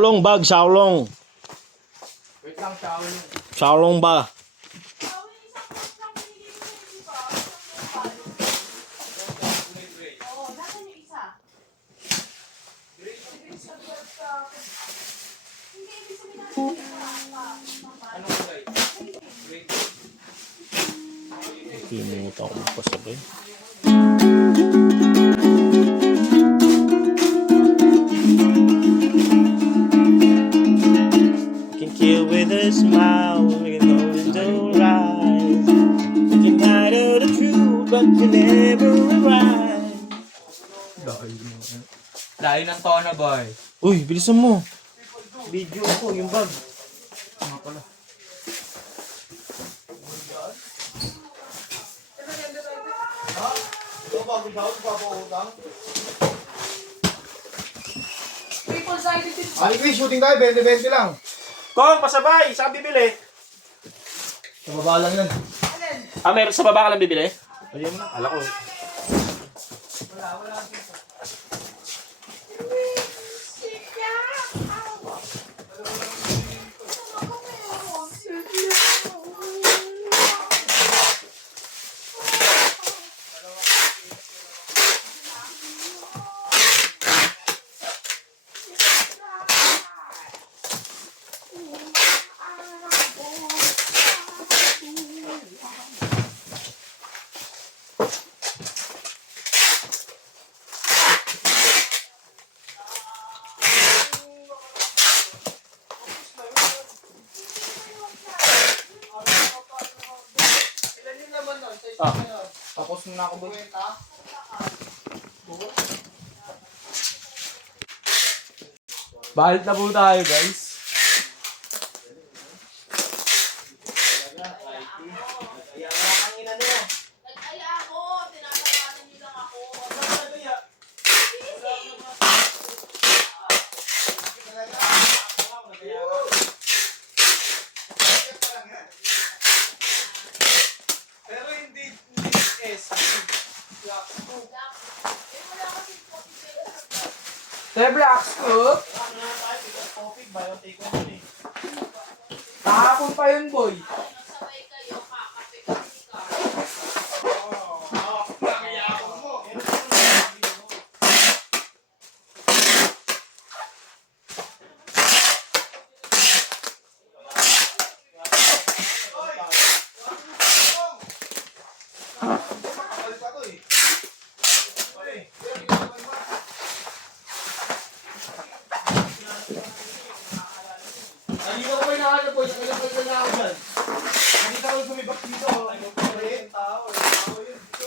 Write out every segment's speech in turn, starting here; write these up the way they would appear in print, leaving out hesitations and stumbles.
Xiaolong bag, Xiaolong. Wait lang, Xiaolong. Xiaolong ba? Anong kulay? Green. Pinuta ko magpasabay. Can kill with a smile, we can go into rise. You can hide out the truth, but you never arrive. Layo ng tono, boy. Uy, bilisan mo. Video ko, yung bag. Ano pala? Alikwi, shooting tayo, 20-20 lang. Kong, pasabay! Saan bibili? Sa baba lang yan. Ah, meron sa baba ka lang bibili? Ayun na, ala ko. Ah, tapos na ako, boy. Bahal na po tayo, guys. Nag-aya ako, tinatawanan niyo lang ako. Pero hindi S. Sir, Black Scoop. Kahapon pa yun, boy. Nagsabay kayo, kakape kami ni Carl. Nandito ko na ano po, sa kanya na ako dyan. Nandito ko sumibak dito. Tao yun dito.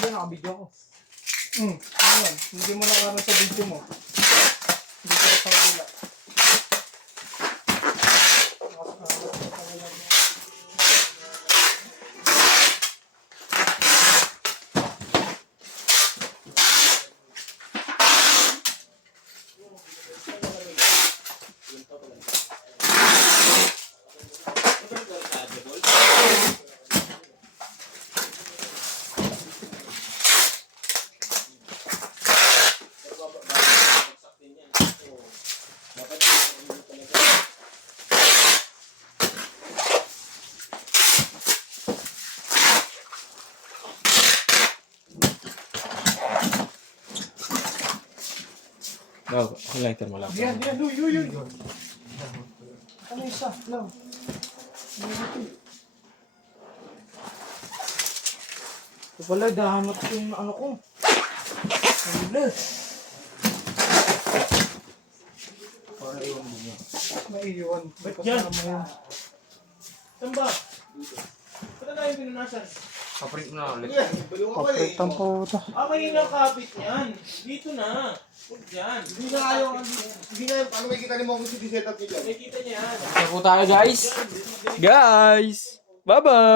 Yan, nakabidyo ko. Ayan, hindi mo nakaroon sa video mo. Hindi ko sa wala. No, lighter mo lang. Yan, uy. Ano isa? Lang. Ito pala, dahanap ko yung ano ko. Maiiwan. Ba't yan? Saan ba? Ba't na tayo pinunasan? Kaprint mo na ulit. Yeah, baliw ka pa eh. Kapit ang puta. Mahina kapit yan. Dito na. Huwag dyan. Hindi na ayaw, hindi na, ano may kita ni mo kung si setup niya dyan? Nakikita niya yan. Ito po tayo guys. Guys! Bye-bye!